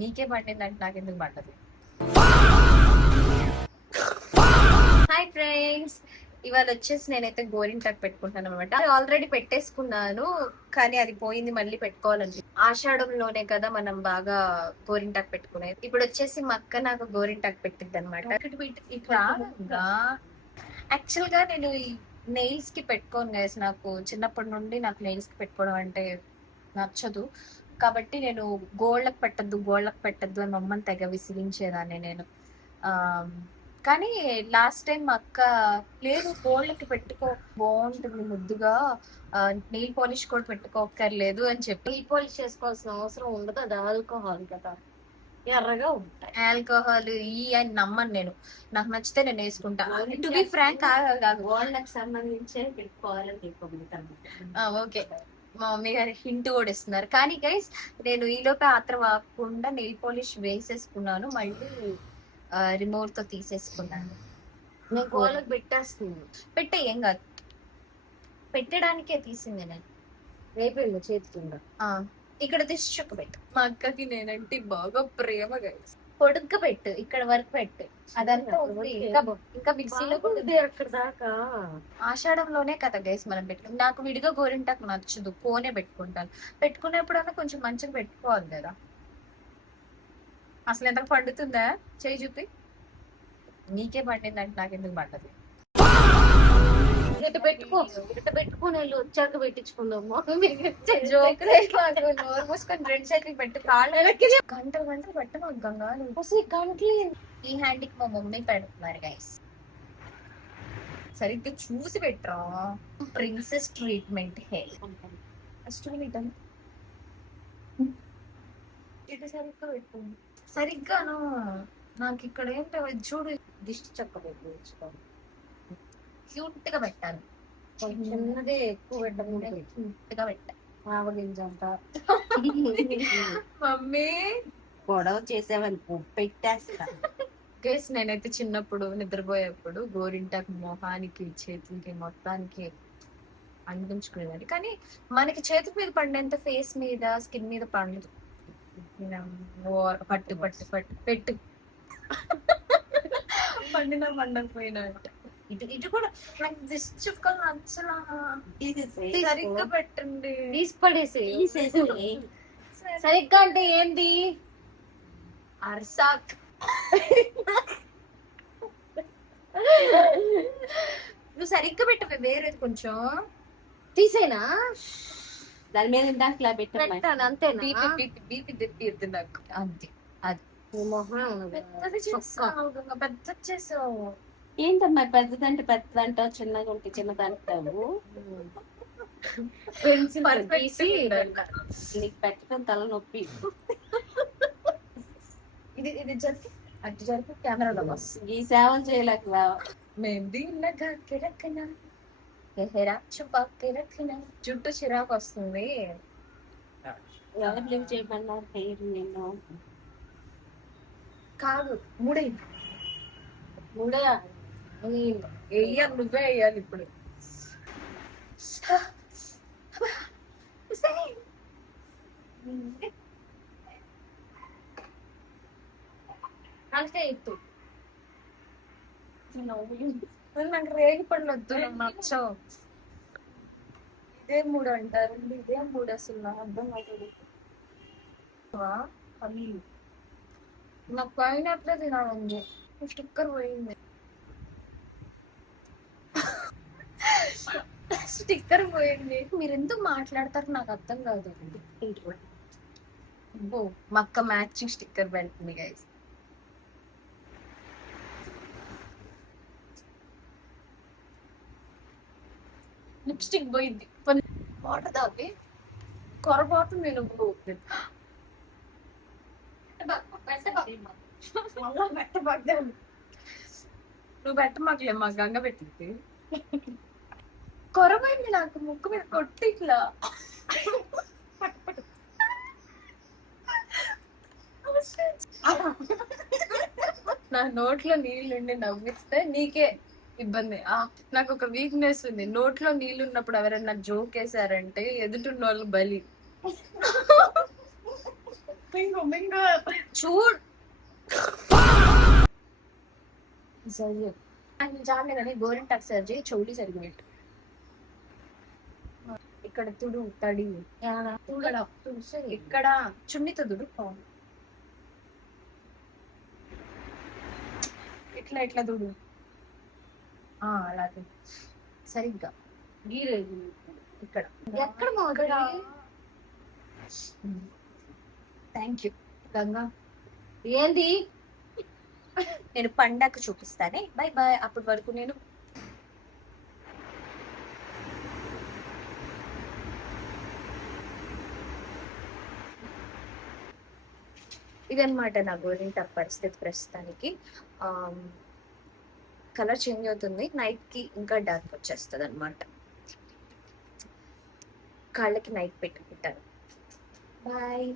నీకే పండిందంటే నాకెందుకు పడ్డది. హాయ్ ఫ్రెండ్స్, ఇవాళ వచ్చేసి నేనైతే గోరింటాకు పెట్టుకుంటాను అనమాట. ఆల్రెడీ పెట్టేసుకున్నాను, కానీ అది పోయింది, మళ్ళీ పెట్టుకోవాలని. ఆషాఢంలోనే కదా మనం బాగా గోరింటాకు పెట్టుకునేది. ఇప్పుడు వచ్చేసి మా అక్క నాకు గోరింటాకు పెట్టింది అనమాట. యాక్చువల్ గా నేను నెయిల్స్ కి పెట్టుకోను గైస్. నాకు చిన్నప్పటి నుండి నాకు నెయిల్స్ కి పెట్టుకోవడం అంటే నచ్చదు. కాబట్టి నేను గోళ్ళకు పెట్టద్దు అని మమ్మల్ని తెగ విసిగించేదాన్ని నేను. ఆ కానీ లాస్ట్ టైం మా అక్క లేదు గోళ్ళకి పెట్టుకో, బాగుంటుంది ముద్దుగా, నెయిల్ పాలిష్ కూడా పెట్టుకోకర్లేదు అని చెప్పి. నెయిల్ పాలిష్ చేసుకోవాల్సిన అవసరం ఉండదు, అది ఆల్కహాల్ కదా, ఎర్రగా ఉంటాయి. ఆల్కహాల్ ఈ అని నమ్మను నేను. నాకు నచ్చితే నేను వేసుకుంటా. టు బి ఫ్రాంక్ గోళ్ళకి సంబంధించే పెట్టుకోవాలని ఓకే, మా మమ్మీ గారి హింట్ కూడా ఇస్తున్నారు. కానీ గైస్ నేను ఈలోపే ఆత్రం ఆకుండా నెయిల్ పాలిష్ వేసేసుకున్నాను, మళ్ళీ రిమోట్ తో తీసేసుకున్నాను. నేను గోళ్ళకి పెట్టేస్తున్నాను. పెట్టే ఏం కాదు, పెట్టడానికే తీసింది నేను. రేపు చేతుకుండా ఇక్కడ దిష్టి చుక్క పెట్టు. మా అక్కకి నేనంటే బాగా ప్రేమ గైస్. పొడుగ్గా పెట్టు, ఇక్కడ వరకు పెట్టు, అదంతా ఉంది. ఇంకా మిక్సీలో అక్కడ దాకా. ఆషాఢంలోనే కదా గైస్ మనం పెట్టుకుంటాం. నాకు విడిగా గోరింటాకు నచ్చదు, కోనే పెట్టుకుంటాను. పెట్టుకునేప్పుడన్నా కొంచెం మంచిగా పెట్టుకోవాలి కదా. అసలు ఎంత పండుతుందా, చేయి చూపి. నీకే పండిందంటే నాకెందుకు పడ్డది. ఇట పెట్టుకుని వెళ్ళి వచ్చాక పెట్టించుకుందాము. నోరు మూసుకొని రెండు చేతులు పెట్టు, కాళ్ళు గంటలు పెట్టను గంగా. ఈ హ్యాండ్కి మా మమ్మీ పెడుతున్నారు గైస్. సరిగ్గా చూసి పెట్టరా. ప్రిన్సెస్ ట్రీట్మెంట్ హెయిర్ ఇటు సరిగ్గా పెట్టు. సరిగ్గాను నాకు ఇక్కడ ఏంటో చూడు, దిష్టి చక్క పెట్టుకోవాలి. క్యూట్ గా పెట్టాను. చిన్నదే ఎక్కువ పెట్టకుండా క్యూట్ గా పెట్టా. ఆవగింజంట మమ్మీ గొడవ చేసేవని పెట్టేస్తా. గైస్ నేనైతే చిన్నప్పుడు నిద్రపోయేప్పుడు గోరింటాకు మొహానికి చేతులకి మొత్తానికి అంటించుకునేదాన్ని. కానీ మనకి చేతి మీద పడినంత ఫేస్ మీద స్కిన్ మీద పండదు. పట్టు పట్టు పట్టు పెట్టు పండకపోయినా ఇటు కూడా నాకు దిష్టి చుక్కలు నచ్చలా. సరిగ్గా పెట్టండి. తీసి పడేసి సరిగ్గా అంటే ఏంటి? అర్సాక్. నువ్వు సరిగ్గా పెట్టవే, వేరేది కొంచెం తీసేనా దాని మీద ఇలా పెట్టాను అంతేనా? బీపీ తెప్పిద్ది నాకు అంతే. అది పెద్దది చేసావు. ఏంటమ్మా పెద్దదంటే పెద్దదంటావు, చిన్నగా ఉంటే చిన్నదంటావు. తీసి నీకు పెట్టడం తలనొప్పి. ఇది జరిపి అటు జరిపి కెమెరాలో వస్తుంది. ఈ సేవలు చేయలేక మెహందీ రఖనా గహరా చుపా కే రఖనా. జుట్టు చిరాకు వస్తుంది. ఎవరు లివ్ చేయమన్నారు హెయిర్? నేను కాదు, మూడే వేయాలి, నువ్వే వేయాలి ఇప్పుడు. అంటే ఎత్తు నాకు రేగి పళ్ళు వద్దు, నాకు నచ్చవు. ఇదే మూడు అంటారు, ఇదే మూడు అసలు నాకు అర్థం అవుతుంది. నాకు పైనట్లే తినాలండి. స్టిక్కర్ పోయింది, స్టిక్కర్ పోయింది. మీరు ఎందుకు మాట్లాడతారు నాకు అర్థం కాదు. మా అక్క మ్యాచింగ్ స్టిక్కర్ పెడుతుంది గైస్. లిప్స్టిక్ పోయింది. వాటర్ తాగి కొరపాటు నేను నువ్వు పెట్టమాకలే, మా గంగ పెట్టింది. కొరమైంది నాకు, ముక్కు మీద కొట్టి ఇట్లా. నా నోట్లో నీళ్ళుండి నవ్విస్తే నీకే ఇబ్బంది. నాకు ఒక వీక్నెస్ ఉంది, నోట్లో నీళ్ళు ఉన్నప్పుడు ఎవరైనా జోక్ వేసారంటే ఎదుటిన్న వాళ్ళు బలి. చూడ్ సరే చాలే కానీ గోరింటాకు సర్జరీ చెవులి సరిగ్గా ఇక్కడ తుడు తడి ఇక్కడ చున్నితో తుడు ఇట్లా ఇట్లా తుడు అలాగే సరిగ్గా గీరేది ఇక్కడ ఎక్కడ మొదలు థ్యాంక్ యూ గంగా ఏంది నేను పండగ చూపిస్తానే బై బాయ్ అప్పటి వరకు నేను ఇదన్నమాట నా గోరింటాకు పరిస్థితి ప్రస్తుతానికి కలర్ చేంజ్ అవుతుంది నైట్ కి ఇంకా డార్క్ వచ్చేస్తుంది అనమాట కాళ్ళకి నైట్ పెట్టుకుంటాను బాయ్